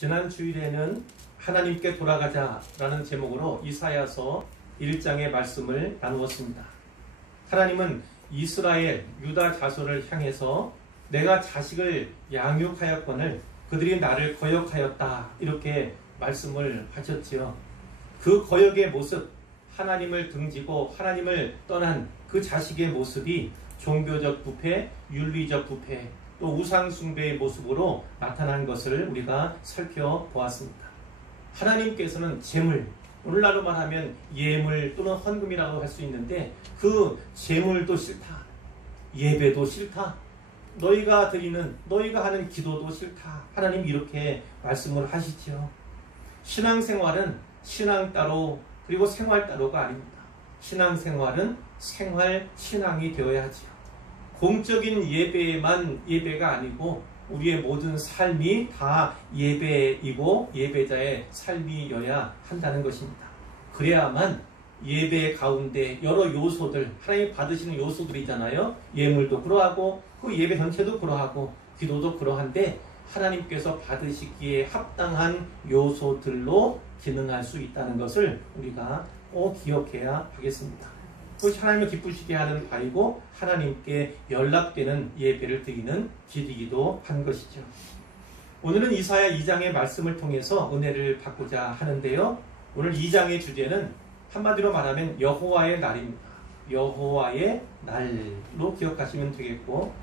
지난 주일에는 하나님께 돌아가자라는 제목으로 이사야서 1장의 말씀을 나누었습니다. 하나님은 이스라엘, 유다 자손을 향해서 내가 자식을 양육하였거늘 그들이 나를 거역하였다 이렇게 말씀을 하셨지요. 그 거역의 모습, 하나님을 등지고 하나님을 떠난 그 자식의 모습이 종교적 부패, 윤리적 부패, 또 우상 숭배의 모습으로 나타난 것을 우리가 살펴보았습니다. 하나님께서는 재물, 오늘날로 말하면 예물 또는 헌금이라고 할 수 있는데 그 재물도 싫다, 예배도 싫다, 너희가 드리는, 너희가 하는 기도도 싫다. 하나님 이렇게 말씀을 하시죠. 신앙생활은 신앙 따로 그리고 생활 따로가 아닙니다. 신앙생활은 생활 신앙이 되어야 하지요. 공적인 예배만 예배가 아니고 우리의 모든 삶이 다 예배이고 예배자의 삶이어야 한다는 것입니다. 그래야만 예배 가운데 여러 요소들, 하나님 받으시는 요소들이잖아요. 예물도 그러하고 그 예배 전체도 그러하고 기도도 그러한데 하나님께서 받으시기에 합당한 요소들로 기능할 수 있다는 것을 우리가 꼭 기억해야 하겠습니다. 그것이 하나님을 기쁘시게 하는 바이고 하나님께 연락되는 예배를 드리는 길이기도 한 것이죠. 오늘은 이사야 2장의 말씀을 통해서 은혜를 받고자 하는데요. 오늘 2장의 주제는 한마디로 말하면 여호와의 날입니다. 여호와의 날로 기억하시면 되겠고,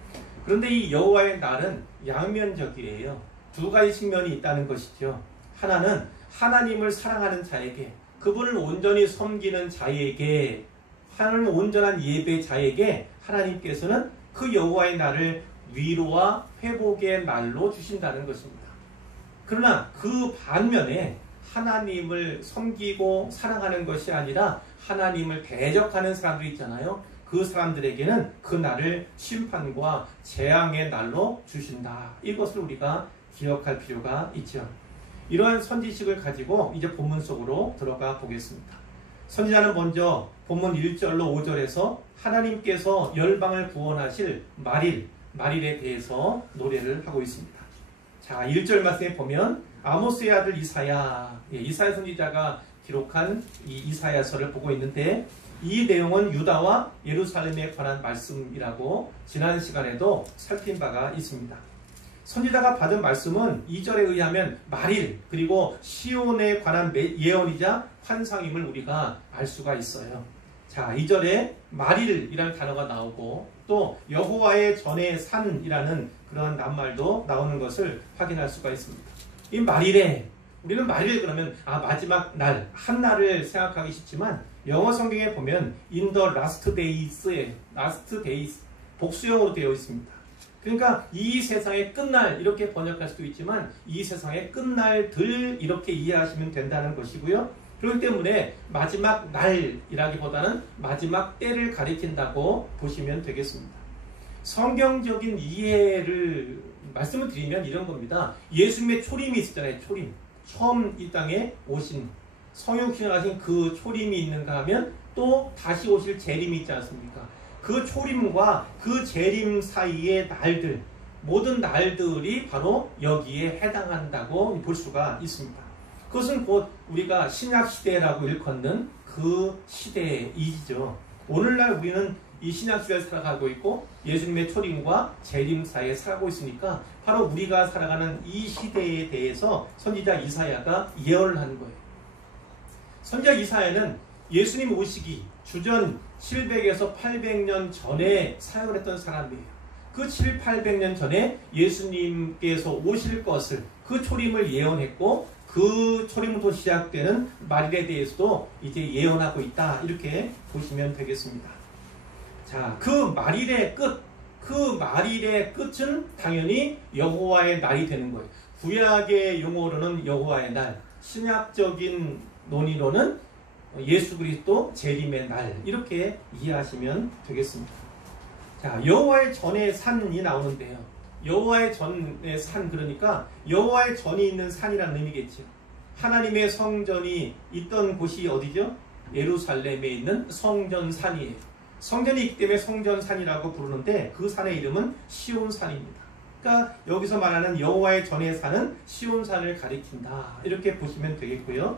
그런데 이 여호와의 날은 양면적이에요. 두 가지 측면이 있다는 것이죠. 하나는 하나님을 사랑하는 자에게, 그분을 온전히 섬기는 자에게, 하나님을 온전한 예배자에게 하나님께서는 그 여호와의 날을 위로와 회복의 날로 주신다는 것입니다. 그러나 그 반면에 하나님을 섬기고 사랑하는 것이 아니라 하나님을 대적하는 사람들이 있잖아요. 그 사람들에게는 그 날을 심판과 재앙의 날로 주신다. 이것을 우리가 기억할 필요가 있죠. 이러한 선지식을 가지고 이제 본문 속으로 들어가 보겠습니다. 선지자는 먼저 본문 1절로 5절에서 하나님께서 열방을 구원하실 말일에 대해서 노래를 하고 있습니다. 자, 1절 말씀에 보면 아모스의 아들 이사야, 이사야 선지자가 기록한 이 이사야서를 보고 있는데 이 내용은 유다와 예루살렘에 관한 말씀이라고 지난 시간에도 살핀 바가 있습니다. 선지자가 받은 말씀은 2절에 의하면 말일 그리고 시온에 관한 예언이자 환상임을 우리가 알 수가 있어요. 자, 2절에 말일이라는 단어가 나오고 또 여호와의 전의 산이라는 그러한 낱말도 나오는 것을 확인할 수가 있습니다. 이 말일에, 우리는 말일 그러면 마지막 날, 한 날을 생각하기 쉽지만 영어 성경에 보면 in the last days에 last days 복수형으로 되어 있습니다. 그러니까 이 세상의 끝날 이렇게 번역할 수도 있지만 이 세상의 끝날들 이렇게 이해하시면 된다는 것이고요. 그렇기 때문에 마지막 날이라기보다는 마지막 때를 가리킨다고 보시면 되겠습니다. 성경적인 이해를 말씀을 드리면 이런 겁니다. 예수님의 초림이 있었잖아요. 초림. 처음 이 땅에 오신 성육신하신 그 초림이 있는가 하면 또 다시 오실 재림이 있지 않습니까? 그 초림과 그 재림 사이의 날들, 모든 날들이 바로 여기에 해당한다고 볼 수가 있습니다. 그것은 곧 우리가 신약시대라고 일컫는 그 시대이죠. 오늘날 우리는 이 신약시대를 살아가고 있고 예수님의 초림과 재림 사이에 살아가고 있으니까 바로 우리가 살아가는 이 시대에 대해서 선지자 이사야가 예언을 한 거예요. 선지자 이사야는 예수님 오시기 주전 700에서 800년 전에 사역을 했던 사람이에요. 그 7, 800년 전에 예수님께서 오실 것을, 그 초림을 예언했고 그 초림부터 시작되는 말일에 대해서도 이제 예언하고 있다. 이렇게 보시면 되겠습니다. 자, 그 말일의 끝, 그 말일의 끝은 당연히 여호와의 날이 되는 거예요. 구약의 용어로는 여호와의 날, 신약적인 논의로는 예수 그리스도 재림의 날 이렇게 이해하시면 되겠습니다. 자, 여호와의 전의 산이 나오는데요. 여호와의 전의 산, 그러니까 여호와의 전이 있는 산이라는 의미겠죠. 하나님의 성전이 있던 곳이 어디죠? 예루살렘에 있는 성전산이에요. 성전이 있기 때문에 성전산이라고 부르는데 그 산의 이름은 시온산입니다. 그러니까 여기서 말하는 여호와의 전에 사는 시온산을 가리킨다. 이렇게 보시면 되겠고요.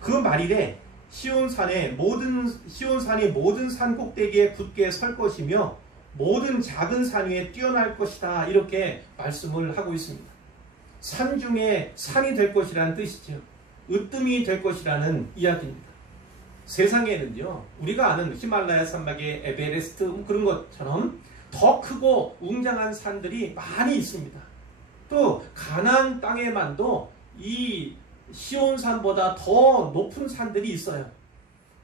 그 말일에 시온산이 모든 산 꼭대기에 굳게 설 것이며 모든 작은 산 위에 뛰어날 것이다. 이렇게 말씀을 하고 있습니다. 산 중에 산이 될 것이라는 뜻이죠. 으뜸이 될 것이라는 이야기입니다. 세상에는요, 우리가 아는 히말라야 산맥의 에베레스트 그런 것처럼 더 크고 웅장한 산들이 많이 있습니다. 또 가나안 땅에만도 이 시온산보다 더 높은 산들이 있어요.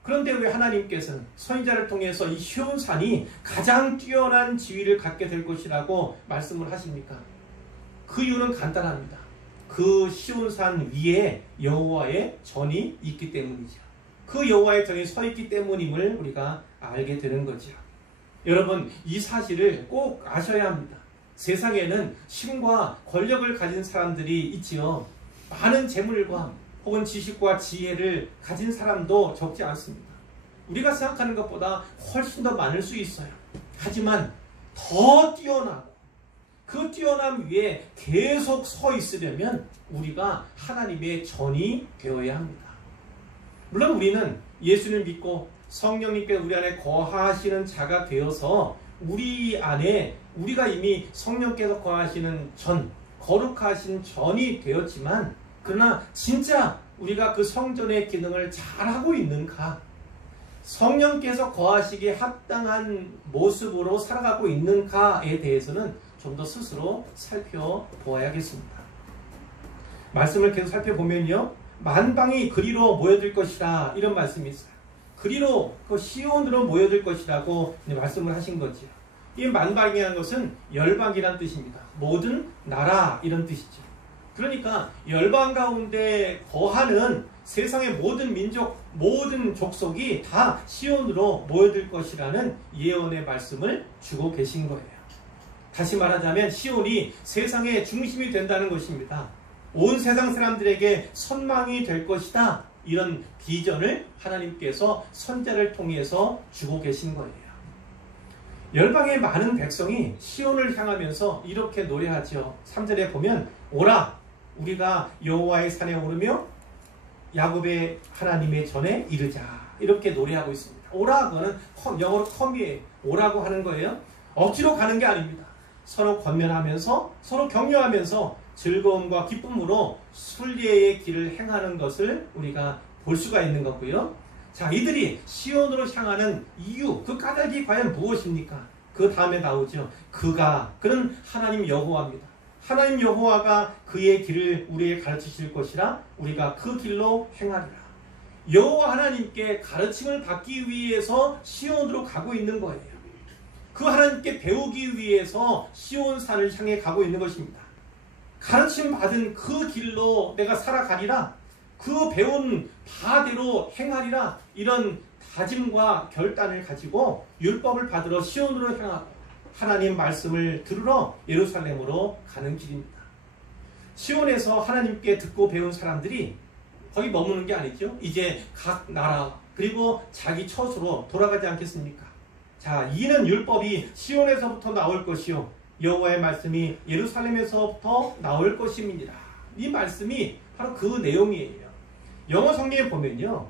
그런데 왜 하나님께서는 선지자를 통해서 이 시온산이 가장 뛰어난 지위를 갖게 될 것이라고 말씀을 하십니까? 그 이유는 간단합니다. 그 시온산 위에 여호와의 전이 있기 때문이죠. 그 여호와의 전이 서 있기 때문임을 우리가 알게 되는 거죠. 여러분, 이 사실을 꼭 아셔야 합니다. 세상에는 힘과 권력을 가진 사람들이 있지요. 많은 재물과 혹은 지식과 지혜를 가진 사람도 적지 않습니다. 우리가 생각하는 것보다 훨씬 더 많을 수 있어요. 하지만 더 뛰어나고 그 뛰어남 위에 계속 서 있으려면 우리가 하나님의 전이 되어야 합니다. 물론 우리는 예수를 믿고 성령님께서 우리 안에 거하시는 자가 되어서 우리 안에 우리가 이미 성령께서 거하시는 전, 거룩하신 전이 되었지만, 그러나 진짜 우리가 그 성전의 기능을 잘하고 있는가, 성령께서 거하시기에 합당한 모습으로 살아가고 있는가에 대해서는 좀 더 스스로 살펴보아야겠습니다. 말씀을 계속 살펴보면요, 만방이 그리로 모여들 것이다, 이런 말씀이 있어요. 그리로, 그 시온으로 모여들 것이라고 말씀을 하신 거죠. 이 만방이라는 것은 열방이란 뜻입니다. 모든 나라, 이런 뜻이죠. 그러니까 열방 가운데 거하는 세상의 모든 민족, 모든 족속이 다 시온으로 모여들 것이라는 예언의 말씀을 주고 계신 거예요. 다시 말하자면 시온이 세상의 중심이 된다는 것입니다. 온 세상 사람들에게 선망이 될 것이다. 이런 비전을 하나님께서 선지자를 통해서 주고 계신 거예요. 열방의 많은 백성이 시온을 향하면서 이렇게 노래하죠. 3절에 보면 오라, 우리가 여호와의 산에 오르며 야곱의 하나님의 전에 이르자, 이렇게 노래하고 있습니다. 오라고는 영어로 컴이에요. 오라고 하는 거예요. 억지로 가는 게 아닙니다. 서로 권면하면서 서로 격려하면서 즐거움과 기쁨으로 순례의 길을 행하는 것을 우리가 볼 수가 있는 거고요. 자, 이들이 시온으로 향하는 이유, 그 까닭이 과연 무엇입니까? 그 다음에 나오죠. 그는 하나님 여호와입니다. 하나님 여호와가 그의 길을 우리에게 가르치실 것이라 우리가 그 길로 행하리라. 여호와 하나님께 가르침을 받기 위해서 시온으로 가고 있는 거예요. 그 하나님께 배우기 위해서 시온산을 향해 가고 있는 것입니다. 가르침 받은 그 길로 내가 살아가리라, 그 배운 바대로 행하리라, 이런 다짐과 결단을 가지고 율법을 받으러 시온으로 향하고 하나님 말씀을 들으러 예루살렘으로 가는 길입니다. 시온에서 하나님께 듣고 배운 사람들이 거기 머무는 게 아니죠. 이제 각 나라 그리고 자기 처소로 돌아가지 않겠습니까? 자, 이는 율법이 시온에서부터 나올 것이요 여호와의 말씀이 예루살렘에서부터 나올 것임이니라. 이 말씀이 바로 그 내용이에요. 영어 성경에 보면요,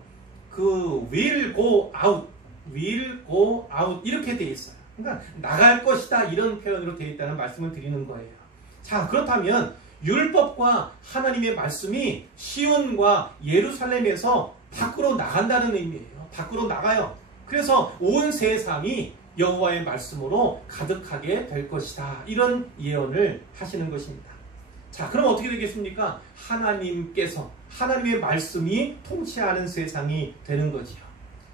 그 will go out 이렇게 되어 있어요. 그러니까 나갈 것이다, 이런 표현으로 되어 있다는 말씀을 드리는 거예요. 자, 그렇다면 율법과 하나님의 말씀이 시온과 예루살렘에서 밖으로 나간다는 의미예요. 밖으로 나가요. 그래서 온 세상이 여호와의 말씀으로 가득하게 될 것이다, 이런 예언을 하시는 것입니다. 자, 그럼 어떻게 되겠습니까? 하나님께서, 하나님의 말씀이 통치하는 세상이 되는 거지요.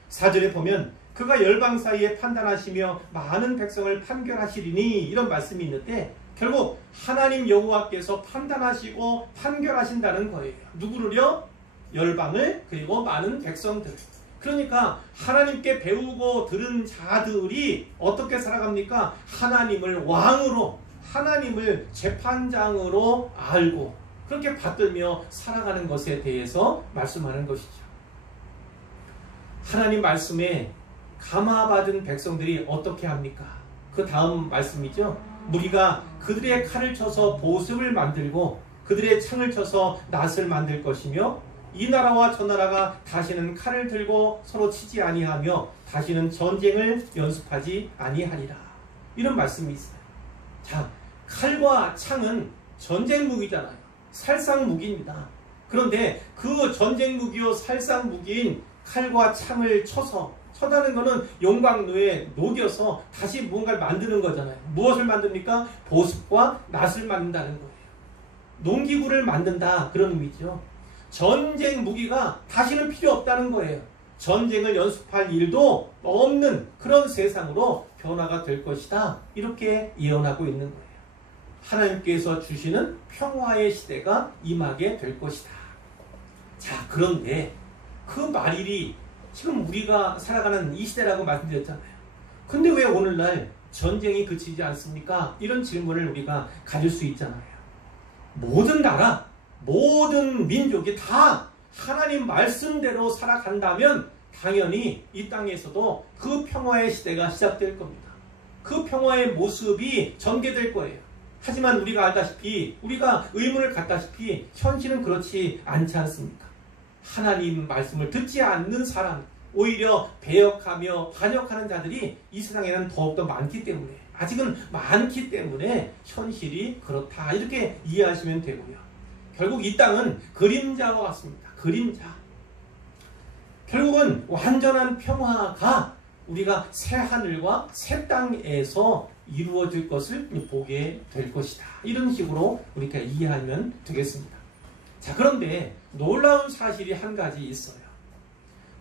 4절에 보면 그가 열방 사이에 판단하시며 많은 백성을 판결하시리니, 이런 말씀이 있는데 결국 하나님 여호와께서 판단하시고 판결하신다는 거예요. 누구를요? 열방을, 그리고 많은 백성들. 그러니까 하나님께 배우고 들은 자들이 어떻게 살아갑니까? 하나님을 왕으로, 하나님을 재판장으로 알고 그렇게 받들며 살아가는 것에 대해서 말씀하는 것이죠. 하나님 말씀에 감화받은 백성들이 어떻게 합니까? 그 다음 말씀이죠. 무리가 그들의 칼을 쳐서 보습을 만들고 그들의 창을 쳐서 낫을 만들 것이며 이 나라와 저 나라가 다시는 칼을 들고 서로 치지 아니하며 다시는 전쟁을 연습하지 아니하리라. 이런 말씀이 있어요. 자, 칼과 창은 전쟁 무기잖아요. 살상 무기입니다. 그런데 그 전쟁 무기요 살상 무기인 칼과 창을 쳐다는 것은 용광로에 녹여서 다시 뭔가를 만드는 거잖아요. 무엇을 만듭니까? 보습과 낫을 만든다는 거예요. 농기구를 만든다, 그런 의미죠. 전쟁 무기가 다시는 필요 없다는 거예요. 전쟁을 연습할 일도 없는 그런 세상으로 변화가 될 것이다, 이렇게 예언하고 있는 거예요. 하나님께서 주시는 평화의 시대가 임하게 될 것이다. 자, 그런데 그 말일이 지금 우리가 살아가는 이 시대라고 말씀드렸잖아요. 근데 왜 오늘날 전쟁이 그치지 않습니까? 이런 질문을 우리가 가질 수 있잖아요. 모든 나라, 모든 민족이 다 하나님 말씀대로 살아간다면 당연히 이 땅에서도 그 평화의 시대가 시작될 겁니다. 그 평화의 모습이 전개될 거예요. 하지만 우리가 알다시피, 우리가 의문을 갖다시피 현실은 그렇지 않지 않습니까? 하나님 말씀을 듣지 않는 사람, 오히려 배역하며 반역하는 자들이 이 세상에는 더욱더 많기 때문에, 아직은 많기 때문에 현실이 그렇다, 이렇게 이해하시면 되고요. 결국 이 땅은 그림자와 같습니다. 그림자. 결국은 완전한 평화가 우리가 새 하늘과 새 땅에서 이루어질 것을 보게 될 것이다. 이런 식으로 우리가 이해하면 되겠습니다. 자, 그런데 놀라운 사실이 한 가지 있어요.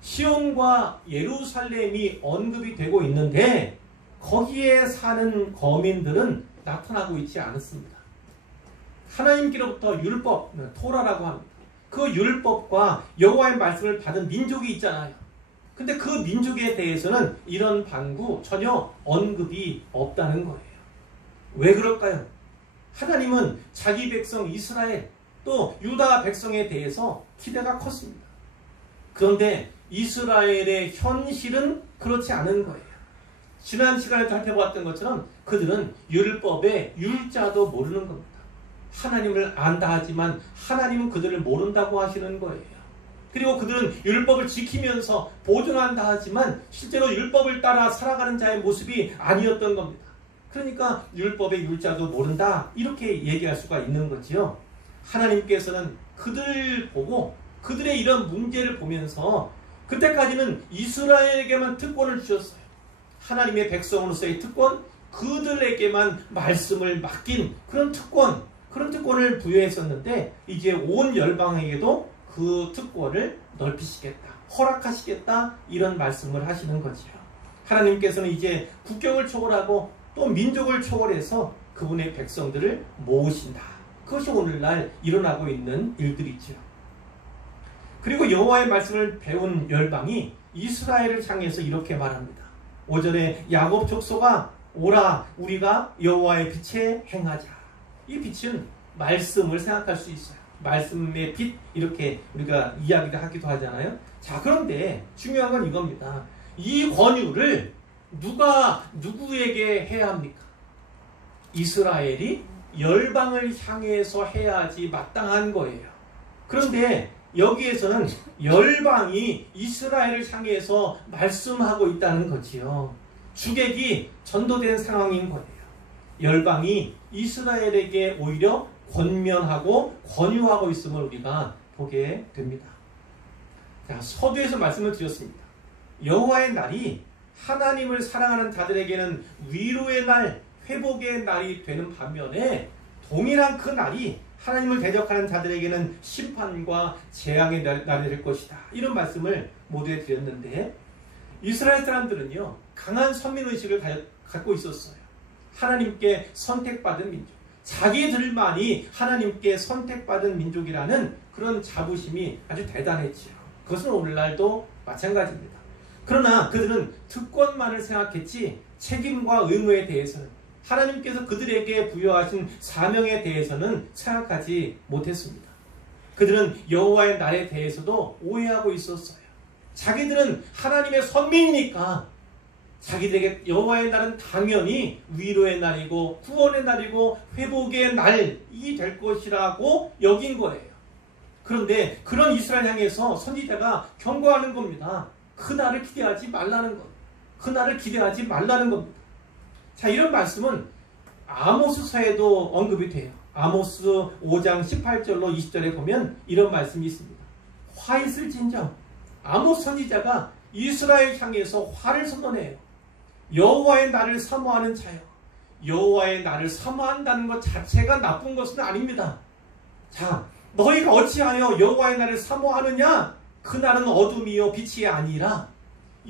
시온과 예루살렘이 언급이 되고 있는데 거기에 사는 거민들은 나타나고 있지 않습니다. 하나님께로부터 율법, 토라라고 합니다. 그 율법과 여호와의 말씀을 받은 민족이 있잖아요. 근데 그 민족에 대해서는 이런 방구 전혀 언급이 없다는 거예요. 왜 그럴까요? 하나님은 자기 백성 이스라엘, 또 유다 백성에 대해서 기대가 컸습니다. 그런데 이스라엘의 현실은 그렇지 않은 거예요. 지난 시간에 살펴봤던 것처럼 그들은 율법의 율자도 모르는 겁니다. 하나님을 안다 하지만 하나님은 그들을 모른다고 하시는 거예요. 그리고 그들은 율법을 지키면서 보존한다 하지만 실제로 율법을 따라 살아가는 자의 모습이 아니었던 겁니다. 그러니까 율법의 율자도 모른다, 이렇게 얘기할 수가 있는 거지요. 하나님께서는 그들을 보고 그들의 이런 문제를 보면서 그때까지는 이스라엘에게만 특권을 주셨어요. 하나님의 백성으로서의 특권, 그들에게만 말씀을 맡긴 그런 특권을 부여했었는데 이제 온 열방에게도 그 특권을 넓히시겠다, 허락하시겠다, 이런 말씀을 하시는 거지요. 하나님께서는 이제 국경을 초월하고 또 민족을 초월해서 그분의 백성들을 모으신다. 그것이 오늘날 일어나고 있는 일들이죠. 그리고 여호와의 말씀을 배운 열방이 이스라엘을 향해서 이렇게 말합니다. 5절에 야곱 족속아 오라, 우리가 여호와의 빛에 행하자. 이 빛은 말씀을 생각할 수 있어요. 말씀의 빛, 이렇게 우리가 이야기를 하기도 하잖아요. 자, 그런데 중요한 건 이겁니다. 이 권유를 누가 누구에게 해야 합니까? 이스라엘이 열방을 향해서 해야지 마땅한 거예요. 그런데 여기에서는 열방이 이스라엘을 향해서 말씀하고 있다는 거지요. 주객이 전도된 상황인 거예요. 열방이 이스라엘에게 오히려 권면하고 권유하고 있음을 우리가 보게 됩니다. 자, 서두에서 말씀을 드렸습니다. 여호와의 날이 하나님을 사랑하는 자들에게는 위로의 날, 회복의 날이 되는 반면에 동일한 그 날이 하나님을 대적하는 자들에게는 심판과 재앙의 날이 될 것이다. 이런 말씀을 모두에 드렸는데 이스라엘 사람들은요, 강한 선민의식을 갖고 있었어요. 하나님께 선택받은 민족, 자기들만이 하나님께 선택받은 민족이라는 그런 자부심이 아주 대단했지요. 그것은 오늘날도 마찬가지입니다. 그러나 그들은 특권만을 생각했지 책임과 의무에 대해서는, 하나님께서 그들에게 부여하신 사명에 대해서는 생각하지 못했습니다. 그들은 여호와의 날에 대해서도 오해하고 있었어요. 자기들은 하나님의 선민이니까 자기들에게 여호와의 날은 당연히 위로의 날이고 구원의 날이고 회복의 날이 될 것이라고 여긴 거예요. 그런데 그런 이스라엘 향해서 선지자가 경고하는 겁니다. 그날을 기대하지 말라는 것. 그날을 기대하지 말라는 겁니다. 자, 이런 말씀은 아모스서에도 언급이 돼요. 아모스 5장 18절로 20절에 보면 이런 말씀이 있습니다. 화 있을진정. 아모스 선지자가 이스라엘 향해서 화를 선언해요. 여호와의 날을 사모하는 자여. 여호와의 날을 사모한다는 것 자체가 나쁜 것은 아닙니다. 자, 너희가 어찌하여 여호와의 날을 사모하느냐? 그 날은 어둠이요 빛이 아니라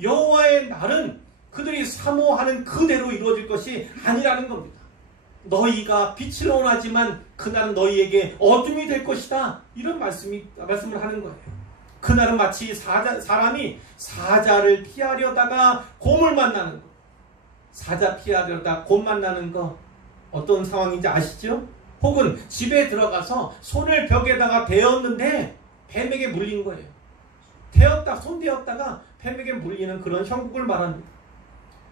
여호와의 날은 그들이 사모하는 그대로 이루어질 것이 아니라는 겁니다. 너희가 빛을 원하지만 그날은 너희에게 어둠이 될 것이다. 이런 말씀을 하는 거예요. 그날은 마치 사람이 사자를 피하려다가 곰을 만나는 것. 사자 피하려다가 곰 만나는 거 어떤 상황인지 아시죠? 혹은 집에 들어가서 손을 벽에다가 대었는데 뱀에게 물린 거예요. 손대었다가 뱀에게 물리는 그런 형국을 말합니다.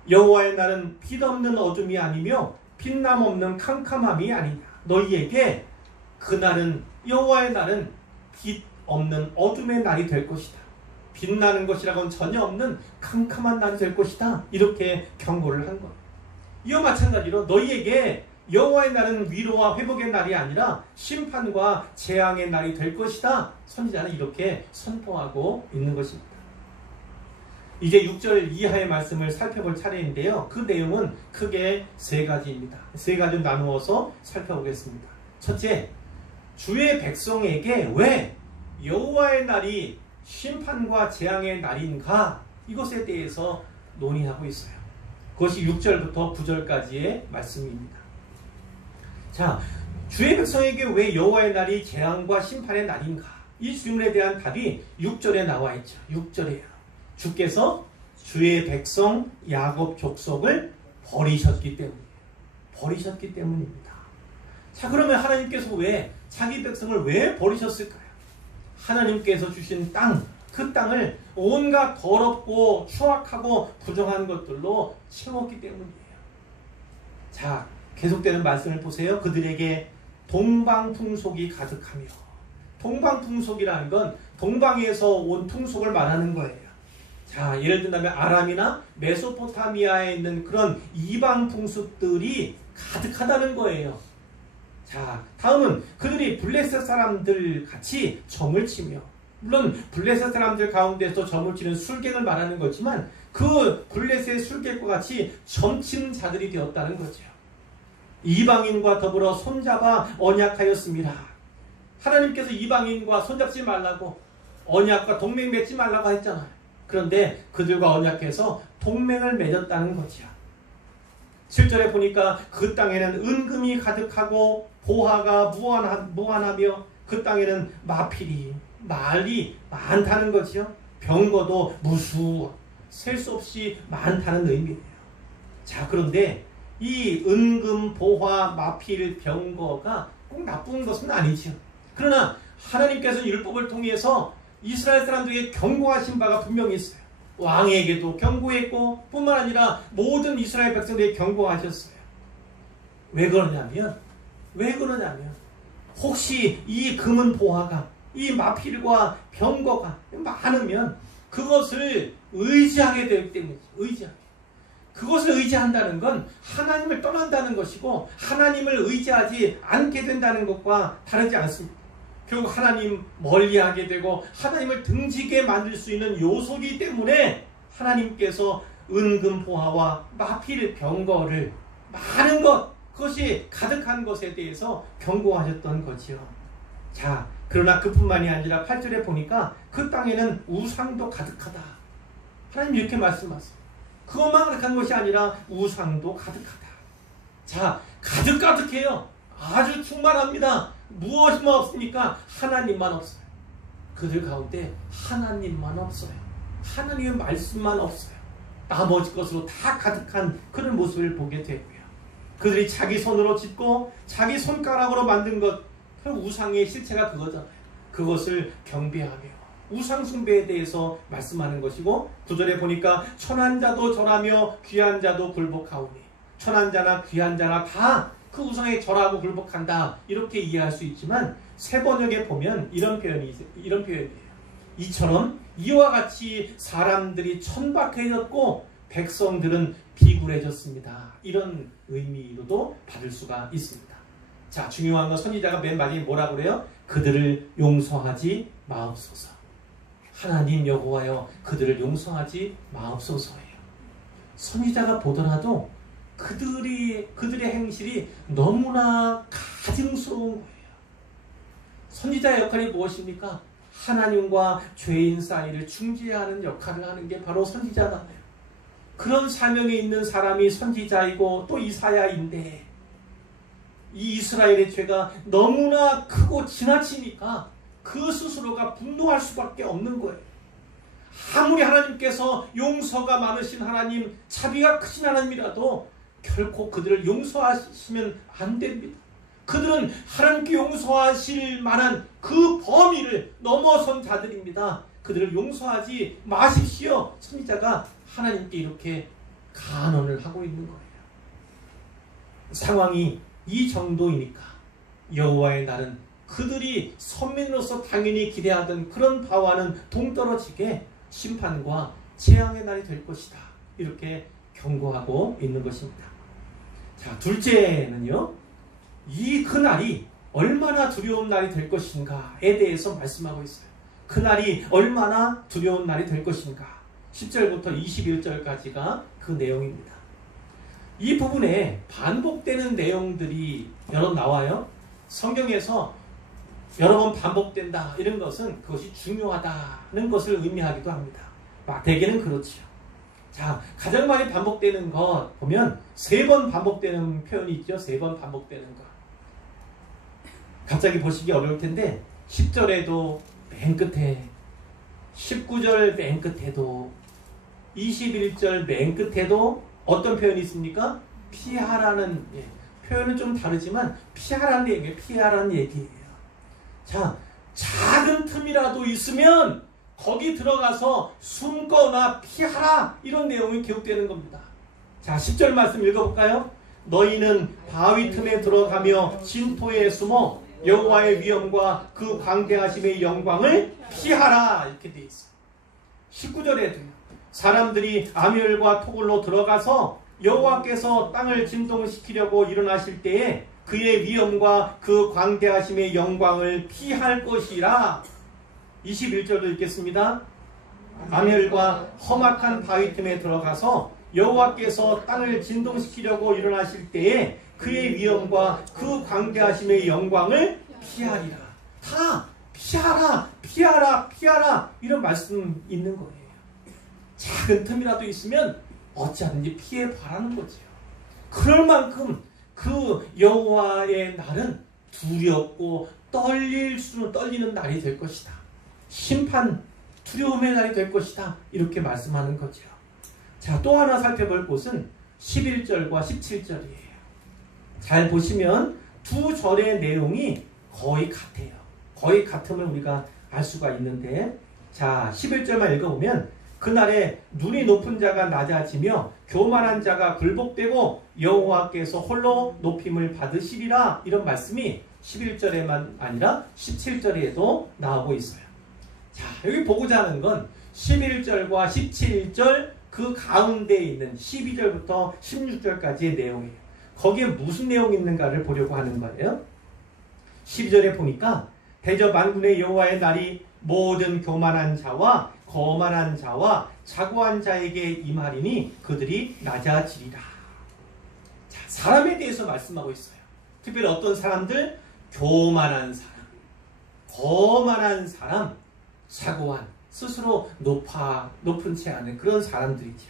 여호와의 날은 빛 없는 어둠이 아니며 빛남 없는 캄캄함이 아니냐. 너희에게 그날은 여호와의 날은 빛 없는 어둠의 날이 될 것이다. 빛나는 것이라고는 전혀 없는 캄캄한 날이 될 것이다. 이렇게 경고를 한 거예요. 이와 마찬가지로 너희에게 여호와의 날은 위로와 회복의 날이 아니라 심판과 재앙의 날이 될 것이다. 선지자는 이렇게 선포하고 있는 것입니다. 이제 6절 이하의 말씀을 살펴볼 차례인데요. 그 내용은 크게 세 가지입니다. 세 가지로 나누어서 살펴보겠습니다. 첫째, 주의 백성에게 왜 여호와의 날이 심판과 재앙의 날인가? 이것에 대해서 논의하고 있어요. 그것이 6절부터 9절까지의 말씀입니다. 자, 주의 백성에게 왜 여호와의 날이 재앙과 심판의 날인가? 이 질문에 대한 답이 6절에 나와 있죠. 6절이에요. 주께서 주의 백성 야곱 족속을 버리셨기 때문입니다. 자, 그러면 하나님께서 왜 자기 백성을 왜 버리셨을까요? 하나님께서 주신 땅, 그 땅을 온갖 더럽고 추악하고 부정한 것들로 채웠기 때문이에요. 자, 계속되는 말씀을 보세요. 그들에게 동방풍속이 가득하며, 동방풍속이라는 건 동방에서 온 풍속을 말하는 거예요. 자, 예를 든다면 아람이나 메소포타미아에 있는 그런 이방 풍습들이 가득하다는 거예요. 자, 다음은 그들이 블레셋 사람들 같이 점을 치며, 물론 블레셋 사람들 가운데서 점을 치는 술객을 말하는 거지만 그 블레셋 술객과 같이 점치는 자들이 되었다는 거죠. 이방인과 더불어 손잡아 언약하였습니다. 하나님께서 이방인과 손잡지 말라고, 언약과 동맹 맺지 말라고 했잖아요. 그런데 그들과 언약해서 동맹을 맺었다는 거죠. 7절에 보니까 그 땅에는 은금이 가득하고 보화가 무한하며 그 땅에는 마필이, 말이 많다는 거죠. 병거도 셀 수 없이 많다는 의미예요. 자, 그런데 이 은금, 보화, 마필, 병거가 꼭 나쁜 것은 아니죠. 그러나 하나님께서는 율법을 통해서 이스라엘 사람들에게 경고하신 바가 분명히 있어요. 왕에게도 경고했고 뿐만 아니라 모든 이스라엘 백성들에게 경고하셨어요. 왜 그러냐면 혹시 이 금은 보화가, 이 마필과 병거가 많으면 그것을 의지하게 되기 때문이죠. 그것을 의지한다는 건 하나님을 떠난다는 것이고 하나님을 의지하지 않게 된다는 것과 다르지 않습니다. 결국 하나님 멀리하게 되고 하나님을 등지게 만들 수 있는 요소이기 때문에 하나님께서 은금 보화와 마필 병거를 많은 것, 그것이 가득한 것에 대해서 경고하셨던 거지요. 자, 그러나 그뿐만이 아니라 8절에 보니까 그 땅에는 우상도 가득하다. 하나님 이렇게 말씀하세요. 그것만 가득한 것이 아니라 우상도 가득하다. 자, 가득해요. 아주 충만합니다. 무엇만 없습니까? 하나님만 없어요. 그들 가운데 하나님만 없어요. 하나님의 말씀만 없어요. 나머지 것으로 다 가득한 그런 모습을 보게 되고요. 그들이 자기 손으로 짓고 자기 손가락으로 만든 것, 그 우상의 실체가 그거잖아요. 그것을 경배하며 우상숭배에 대해서 말씀하는 것이고 9절에 보니까 천한 자도 절하며 귀한 자도 굴복하오니 천한 자나 귀한 자나 다 그 우상에 절하고 굴복한다 이렇게 이해할 수 있지만 새 번역에 보면 이런 표현이에요. 이처럼 이와 같이 사람들이 천박해졌고 백성들은 비굴해졌습니다. 이런 의미로도 받을 수가 있습니다. 자, 중요한 건 선지자가 맨 마지막에 뭐라고 그래요? 그들을 용서하지 마옵소서. 하나님 여호와여 그들을 용서하지 마옵소서예요. 선지자가 보더라도 그들의 행실이 너무나 가증스러운 거예요. 선지자의 역할이 무엇입니까? 하나님과 죄인 사이를 중재하는 역할을 하는 게 바로 선지자잖아요. 그런 사명에 있는 사람이 선지자이고 또 이사야인데 이 이스라엘의 죄가 너무나 크고 지나치니까 그 스스로가 분노할 수밖에 없는 거예요. 아무리 하나님께서 용서가 많으신 하나님, 자비가 크신 하나님이라도 결코 그들을 용서하시면 안 됩니다. 그들은 하나님께 용서하실 만한 그 범위를 넘어선 자들입니다. 그들을 용서하지 마십시오. 선지자가 하나님께 이렇게 간언을 하고 있는 거예요. 상황이 이 정도이니까 여호와의 날은 그들이 선민으로서 당연히 기대하던 그런 바와는 동떨어지게 심판과 재앙의 날이 될 것이다. 이렇게 경고하고 있는 것입니다. 자, 둘째는요. 그날이 얼마나 두려운 날이 될 것인가에 대해서 말씀하고 있어요. 그날이 얼마나 두려운 날이 될 것인가. 10절부터 21절까지가 그 내용입니다. 이 부분에 반복되는 내용들이 여러 나와요. 성경에서 여러 번 반복된다 이런 것은 그것이 중요하다는 것을 의미하기도 합니다. 대개는 그렇죠. 자, 가장 많이 반복되는 것 보면 3번 반복되는 표현이 있죠. 3번 반복되는 것. 갑자기 보시기 어려울 텐데 10절에도 맨 끝에 19절 맨 끝에도 21절 맨 끝에도 어떤 표현이 있습니까? 피하라는 표현은 좀 다르지만 피하라는 얘기예요. 피하라는 얘기예요. 자, 작은 틈이라도 있으면 거기 들어가서 숨거나 피하라 이런 내용이 기록되는 겁니다. 자, 10절 말씀 읽어볼까요? 너희는 바위 틈에 들어가며 진토에 숨어 여호와의 위엄과 그 광대하심의 영광을 피하라 이렇게 돼 있어요. 19절에도요. 사람들이 아멸과 토굴로 들어가서 여호와께서 땅을 진동시키려고 일어나실 때에 그의 위엄과 그 광대하심의 영광을 피할 것이라. 21절도 읽겠습니다. 아멸과 험악한 바위 틈에 들어가서 여호와께서 땅을 진동시키려고 일어나실 때에 그의 위엄과 그 광대하심의 영광을 피하리라. 다 피하라, 피하라, 피하라 이런 말씀 있는 거예요. 작은 틈이라도 있으면 어찌하든지 피해봐라는 거죠. 그럴 만큼 그 여호와의 날은 두렵고 떨리는 날이 될 것이다. 심판, 두려움의 날이 될 것이다. 이렇게 말씀하는 거죠. 자, 또 하나 살펴볼 곳은 11절과 17절이에요. 잘 보시면 두 절의 내용이 거의 같아요. 거의 같음을 우리가 알 수가 있는데, 자, 11절만 읽어보면 그날에 눈이 높은 자가 낮아지며 교만한 자가 굴복되고 여호와께서 홀로 높임을 받으시리라. 이런 말씀이 11절에만 아니라 17절에도 나오고 있어요. 자, 여기 보고자 하는 건 11절과 17절 그 가운데 있는 12절부터 16절까지의 내용이에요. 거기에 무슨 내용이 있는가를 보려고 하는 거예요. 12절에 보니까 대저 만군의 여호와의 날이 모든 교만한 자와 거만한 자와 자고한 자에게 임하리니 그들이 낮아지리라. 자, 사람에 대해서 말씀하고 있어요. 특별히 어떤 사람들? 교만한 사람, 거만한 사람, 자고한, 스스로 높은 채 하는 그런 사람들이죠.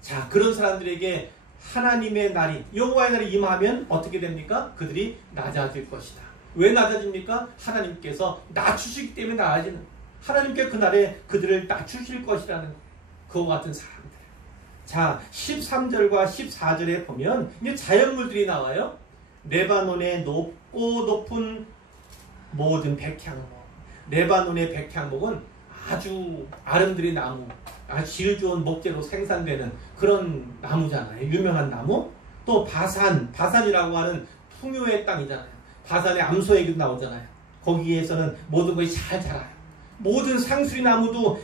자, 그런 사람들에게 하나님의 날이, 여호와의 날이 임하면 어떻게 됩니까? 그들이 낮아질 것이다. 왜 낮아집니까? 하나님께서 낮추시기 때문에 낮아지는, 하나님께 그날에 그들을 낮추실 것이라는 그와 같은 사람들. 자, 13절과 14절에 보면 이제 자연물들이 나와요. 레바논의 높고 높은 모든 백향목. 레바논의 백향목은 아주 아름드리 나무, 아주 질 좋은 목재로 생산되는 그런 나무잖아요. 유명한 나무. 또 바산이라고 하는 풍요의 땅이잖아요. 바산의 암소에도 나오잖아요. 거기에서는 모든 것이 잘 자라요. 모든 상수리 나무도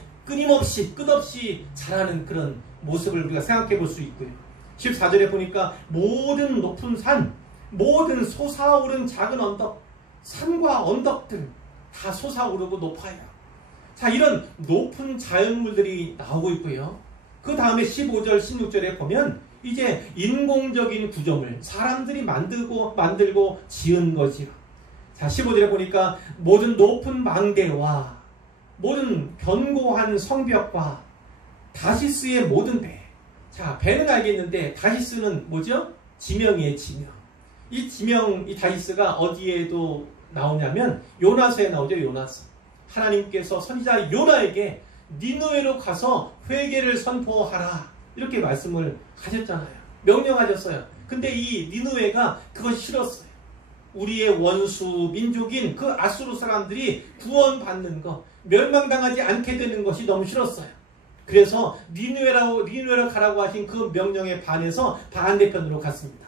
끝없이 자라는 그런 모습을 우리가 생각해 볼 수 있고요. 14절에 보니까 모든 높은 산, 모든 솟아오른 작은 언덕, 산과 언덕들 다 솟아오르고 높아요. 자, 이런 높은 자연물들이 나오고 있고요. 그 다음에 15절, 16절에 보면 이제 인공적인 구조물, 사람들이 만들고 지은 거지요. 자, 15절에 보니까 모든 높은 망대와 모든 견고한 성벽과 다시스의 모든 배. 자, 배는 알겠는데 다시스는 뭐죠? 지명이에요, 지명. 이 다시스가 어디에도 나오냐면 요나서에 나오죠, 요나서. 하나님께서 선지자 요나에게 니느웨로 가서 회개를 선포하라. 이렇게 말씀을 하셨잖아요. 명령하셨어요. 근데 이 니느웨가 그것이 싫었어요. 우리의 원수 민족인 그 아수르 사람들이 구원받는 것, 멸망당하지 않게 되는 것이 너무 싫었어요. 그래서 니느웨로 가라고 하신 그 명령에 반해서 반대편으로 갔습니다.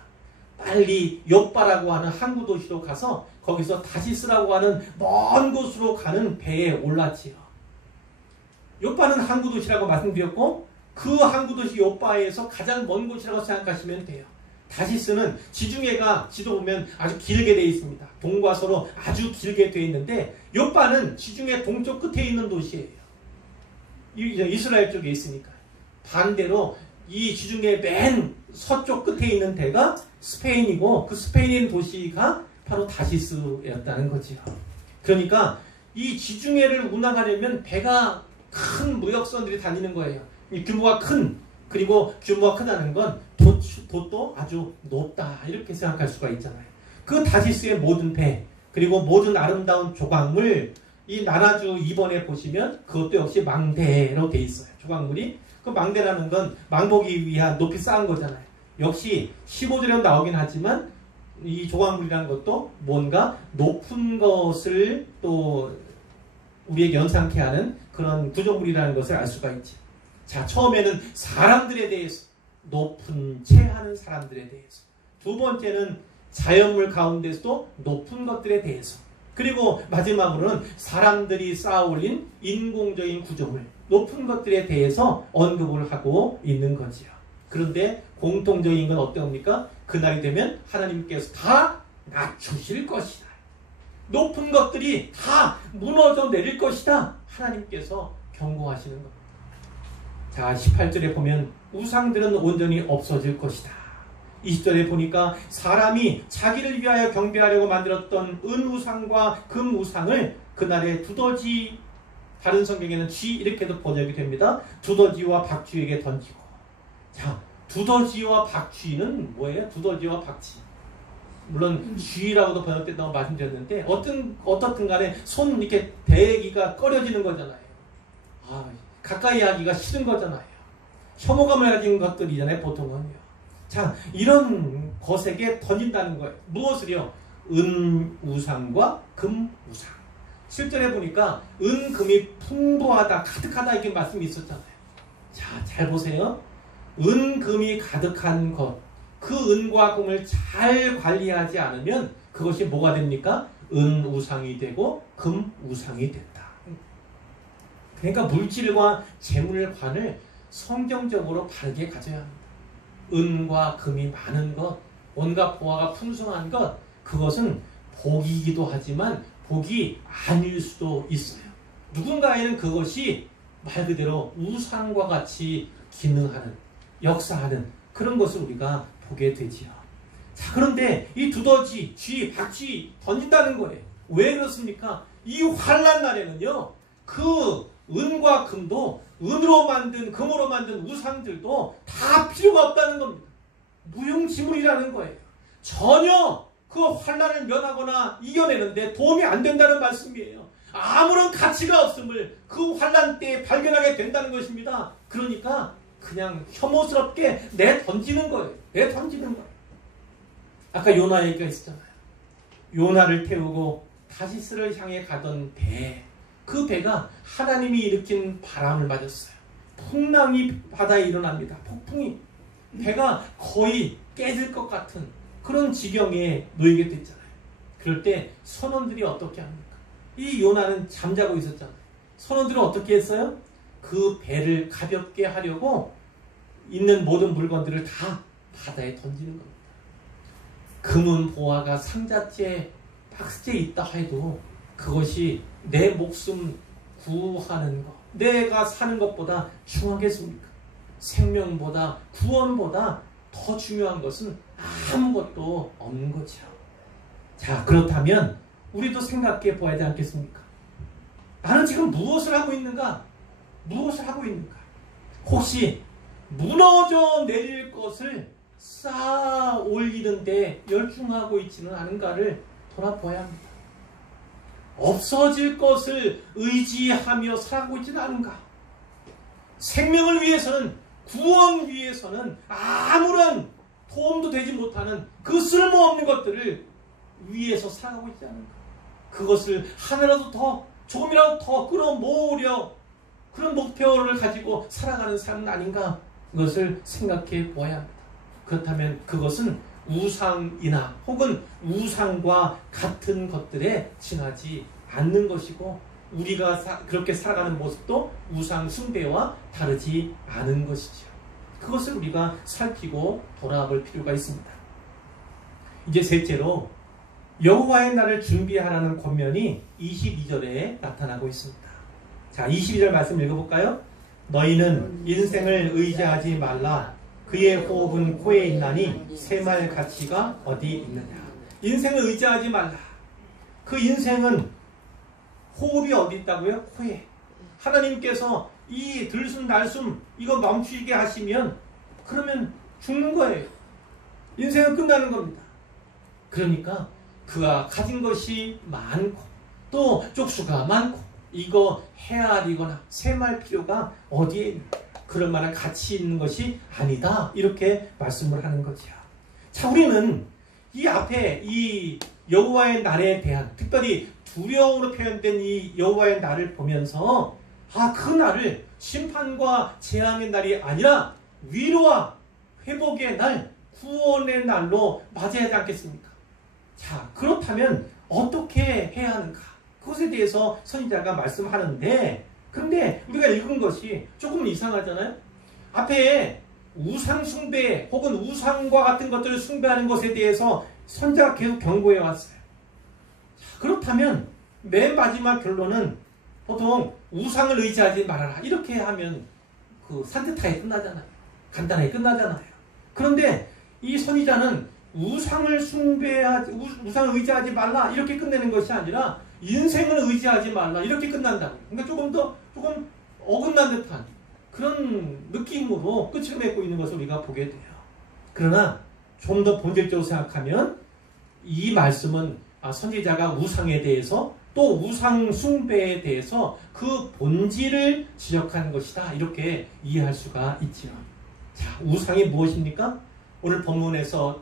빨리 욥바라고 하는 항구 도시로 가서 거기서 다시스라고 하는 먼 곳으로 가는 배에 올랐지요. 욥바는 항구 도시라고 말씀드렸고 그 항구 도시 욥바에서 가장 먼 곳이라고 생각하시면 돼요. 다시스는 지중해가 지도 보면 아주 길게 되어 있습니다. 동과 서로 아주 길게 되어 있는데 욥바는 지중해 동쪽 끝에 있는 도시예요. 이스라엘 쪽에 있으니까. 반대로 이 지중해 맨 서쪽 끝에 있는 데가 스페인이고 그 스페인 도시가 바로 다시스였다는 거지요. 그러니까 이 지중해를 운항하려면 배가 큰 무역선들이 다니는 거예요. 이 규모가 큰, 그리고 규모가 크다는 건 돛도 아주 높다 이렇게 생각할 수가 있잖아요. 그 다시스의 모든 배, 그리고 모든 아름다운 조각물, 이 나라주 2번에 보시면 그것도 역시 망대로 돼 있어요. 조각물이. 그 망대라는 건 망보기 위한 높이 쌓은 거잖아요. 역시 15절에 나오긴 하지만 이 조각물이라는 것도 뭔가 높은 것을 또 우리에게 연상케 하는 그런 구조물이라는 것을 알 수가 있지. 자, 처음에는 사람들에 대해서, 높은 체하는 사람들에 대해서. 두 번째는 자연물 가운데서도 높은 것들에 대해서. 그리고 마지막으로는 사람들이 쌓아올린 인공적인 구조물, 높은 것들에 대해서 언급을 하고 있는 거지요. 그런데 공통적인 건 어떻습니까? 그날이 되면 하나님께서 다 낮추실 것이다. 높은 것들이 다 무너져 내릴 것이다. 하나님께서 경고하시는 겁니다. 자, 18절에 보면 우상들은 온전히 없어질 것이다. 20절에 보니까 사람이 자기를 위하여 경배하려고 만들었던 은우상과 금우상을 그날에 두더지, 다른 성경에는 쥐 이렇게도 번역이 됩니다. 두더지와 박쥐에게 던지고. 자, 두더지와 박쥐는 뭐예요? 두더지와 박쥐. 물론 쥐라고도 번역된다고 말씀드렸는데 어떻든 간에 손 이렇게 대기가 꺼려지는 거잖아요. 가까이 하기가 싫은 거잖아요. 혐오감을 가진 것들이잖아요, 보통은요. 자, 이런 것에게 던진다는 거예요. 무엇을요? 은우상과 금우상. 실전에 보니까 은금이 풍부하다, 가득하다 이렇게 말씀이 있었잖아요. 자, 잘 보세요. 은금이 가득한 것, 그 은과 금을 잘 관리하지 않으면 그것이 뭐가 됩니까? 은우상이 되고 금우상이 된다. 그러니까 물질과 재물관을 성경적으로 바르게 가져야 합니다. 은과 금이 많은 것, 온갖 보화가 풍성한 것, 그것은 복이기도 하지만 복이 아닐 수도 있어요. 누군가에는 그것이 말 그대로 우상과 같이 기능하는, 역사하는 그런 것을 우리가 보게 되지요. 자, 그런데 이 두더지, 쥐, 박쥐 던진다는 거예요. 왜 그렇습니까? 이 환난 날에는요, 그 은과 금도, 은으로 만든, 금으로 만든 우상들도 다 필요가 없다는 겁니다. 무용지물이라는 거예요. 전혀 그 환난을 면하거나 이겨내는데 도움이 안 된다는 말씀이에요. 아무런 가치가 없음을 그 환난 때에 발견하게 된다는 것입니다. 그러니까 그냥 혐오스럽게 내던지는 거예요. 내던지는 거예요. 아까 요나 얘기가 있었잖아요. 요나를 태우고 다시스를 향해 가던 배, 그 배가 하나님이 일으킨 바람을 맞았어요. 풍랑이 바다에 일어납니다. 폭풍이. 배가 거의 깨질 것 같은 그런 지경에 놓이게 됐잖아요. 그럴 때 선원들이 어떻게 합니까? 이 요나는 잠자고 있었잖아요. 선원들은 어떻게 했어요? 그 배를 가볍게 하려고 있는 모든 물건들을 다 바다에 던지는 겁니다. 금은 보화가 상자째 박스째에 있다 해도 그것이 내 목숨 구하는 것, 내가 사는 것보다 중하겠습니까? 생명보다 구원보다 더 중요한 것은 아무것도 없는 거죠. 자, 그렇다면 우리도 생각해 보아야 되지 않겠습니까? 나는 지금 무엇을 하고 있는가? 무엇을 하고 있는가? 혹시 무너져 내릴 것을 쌓아 올리는 데 열중하고 있지는 않은가를 돌아보아야 합니다. 없어질 것을 의지하며 살아가고 있지는 않은가? 생명을 위해서는, 구원 위해서는 아무런 도움도 되지 못하는 그 쓸모없는 것들을 위해서 살아가고 있지 않은가? 그것을 하나라도 더, 조금이라도 더 끌어모으려 그런 목표를 가지고 살아가는 삶은 아닌가? 그것을 생각해 보아야 합니다. 그렇다면 그것은 우상이나 혹은 우상과 같은 것들에 지나지 않는 것이고, 우리가 그렇게 살아가는 모습도 우상 숭배와 다르지 않은 것이죠. 그것을 우리가 살피고 돌아볼 필요가 있습니다. 이제 셋째로 여호와의 날을 준비하라는 권면이 22절에 나타나고 있습니다. 자, 22절 말씀 읽어볼까요? 너희는 인생을 의지하지 말라. 그의 호흡은 코에 있나니 새말 가치가 어디 있느냐. 인생을 의지하지 말라. 그 인생은 호흡이 어디 있다고요? 코에. 하나님께서 이 들숨 날숨 이거 멈추게 하시면 그러면 죽는 거예요. 인생은 끝나는 겁니다. 그러니까 그가 가진 것이 많고 또 쪽수가 많고 이거 헤아리거나 셈할 필요가 어디에 있는, 그럴 만한 가치 있는 것이 아니다, 이렇게 말씀을 하는 거죠. 자, 우리는 이 앞에 이 여호와의 날에 대한, 특별히 두려움으로 표현된 이 여호와의 날을 보면서 그 날을 심판과 재앙의 날이 아니라 위로와 회복의 날, 구원의 날로 맞아야 하지 않겠습니까? 자, 그렇다면 어떻게 해야 하는가? 그것에 대해서 선지자가 말씀하는데, 그런데 우리가 읽은 것이 조금 이상하잖아요? 앞에 우상 숭배 혹은 우상과 같은 것들을 숭배하는 것에 대해서 선지자가 계속 경고해 왔어요. 자, 그렇다면 맨 마지막 결론은 보통 우상을 의지하지 말아라, 이렇게 하면 그 산뜻하게 끝나잖아요. 간단하게 끝나잖아요. 그런데 이 선지자는 우상을 우상을 의지하지 말라, 이렇게 끝내는 것이 아니라 인생을 의지하지 말라, 이렇게 끝난다. 그러니까 조금 어긋난 듯한 그런 느낌으로 끝을 맺고 있는 것을 우리가 보게 돼요. 그러나 좀 더 본질적으로 생각하면 이 말씀은 선지자가 우상에 대해서 또 우상 숭배에 대해서 그 본질을 지적하는 것이다, 이렇게 이해할 수가 있지요. 자, 우상이 무엇입니까? 오늘 본문에서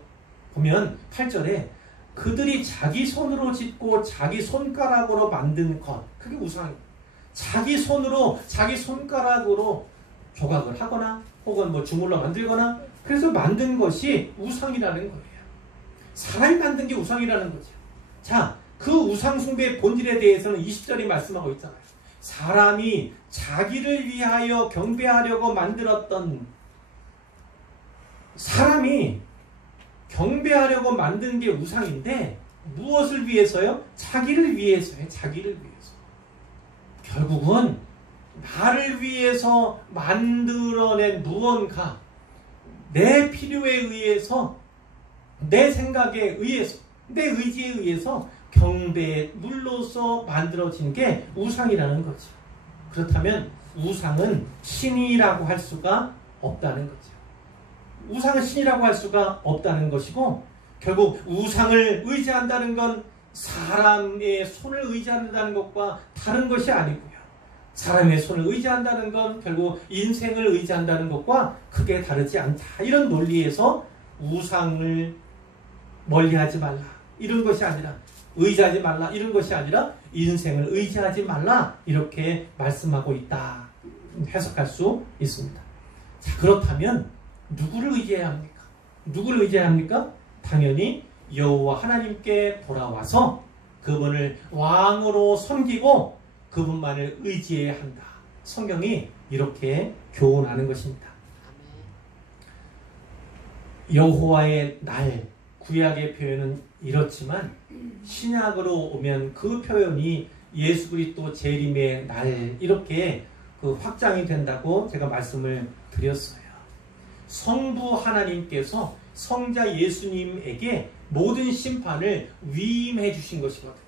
보면 8절에 그들이 자기 손으로 짓고 자기 손가락으로 만든 것, 그게 우상입니다. 자기 손으로, 자기 손가락으로 조각을 하거나 혹은 뭐 주물러 만들거나 그래서 만든 것이 우상이라는 거예요. 사람이 만든 게 우상이라는 거죠. 자, 그 우상 숭배의 본질에 대해서는 20절이 말씀하고 있잖아요. 사람이 자기를 위하여 경배하려고 만들었던, 사람이 경배하려고 만든 게 우상인데 무엇을 위해서요? 자기를 위해서요. 자기를 위해서. 결국은 나를 위해서 만들어낸 무언가, 내 필요에 의해서, 내 생각에 의해서, 내 의지에 의해서 경배의 물로서 만들어진 게 우상이라는 거죠. 그렇다면 우상은 신이라고 할 수가 없다는 거죠. 우상은 신이라고 할 수가 없다는 것이고, 결국 우상을 의지한다는 건 사람의 손을 의지한다는 것과 다른 것이 아니고요. 사람의 손을 의지한다는 건 결국 인생을 의지한다는 것과 크게 다르지 않다. 이런 논리에서 우상을 멀리하지 말라, 이런 것이 아니라, 의지하지 말라, 이런 것이 아니라 인생을 의지하지 말라 이렇게 말씀하고 있다 해석할 수 있습니다. 자, 그렇다면 누구를 의지해야 합니까? 누구를 의지해야 합니까? 당연히 여호와 하나님께 돌아와서 그분을 왕으로 섬기고 그분만을 의지해야 한다. 성경이 이렇게 교훈하는 것입니다. 여호와의 날, 구약의 표현은 이렇지만 신약으로 오면 그 표현이 예수 그리스도 재림의 날 이렇게 확장이 된다고 제가 말씀을 드렸어요. 성부 하나님께서 성자 예수님에게 모든 심판을 위임해 주신 것이거든요.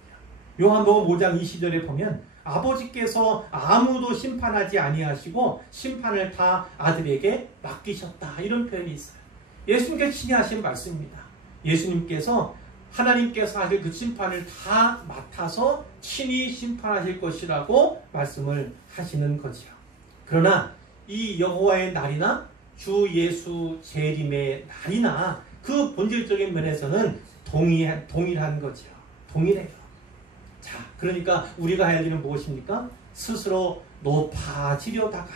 요한복음 5장 20절에 보면 아버지께서 아무도 심판하지 아니하시고 심판을 다 아들에게 맡기셨다 이런 표현이 있어요. 예수님께서 친히 하신 말씀입니다. 예수님께서 하나님께서 하실 그 심판을 다 맡아서 친히 심판하실 것이라고 말씀을 하시는 거죠. 그러나 이 여호와의 날이나 주 예수 재림의 날이나 그 본질적인 면에서는 동일한 거죠. 동일해요. 자, 그러니까 우리가 해야 할 일은 무엇입니까? 스스로 높아지려다가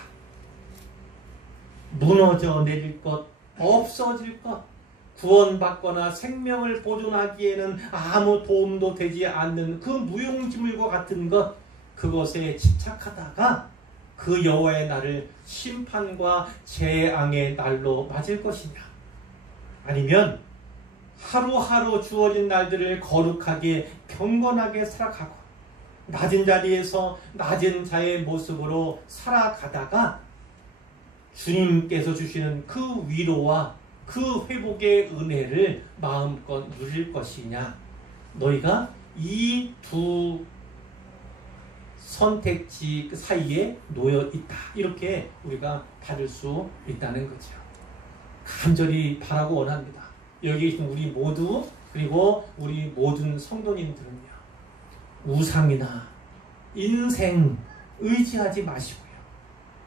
무너져 내릴 것, 없어질 것, 구원받거나 생명을 보존하기에는 아무 도움도 되지 않는 그 무용지물과 같은 것, 그것에 집착하다가 그 여호와의 날을 심판과 재앙의 날로 맞을 것이냐, 아니면 하루하루 주어진 날들을 거룩하게 경건하게 살아가고 낮은 자리에서 낮은 자의 모습으로 살아가다가 주님께서 주시는 그 위로와 그 회복의 은혜를 마음껏 누릴 것이냐, 너희가 이 두 선택지 사이에 놓여 있다 이렇게 우리가 받을 수 있다는 거죠. 간절히 바라고 원합니다. 여기 계신 우리 모두, 그리고 우리 모든 성도님들은요, 우상이나 인생 의지하지 마시고요,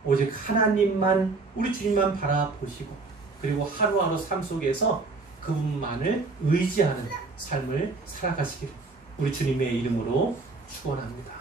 오직 하나님만, 우리 주님만 바라보시고, 그리고 하루하루 삶 속에서 그분만을 의지하는 삶을 살아가시기를 우리 주님의 이름으로 축원합니다.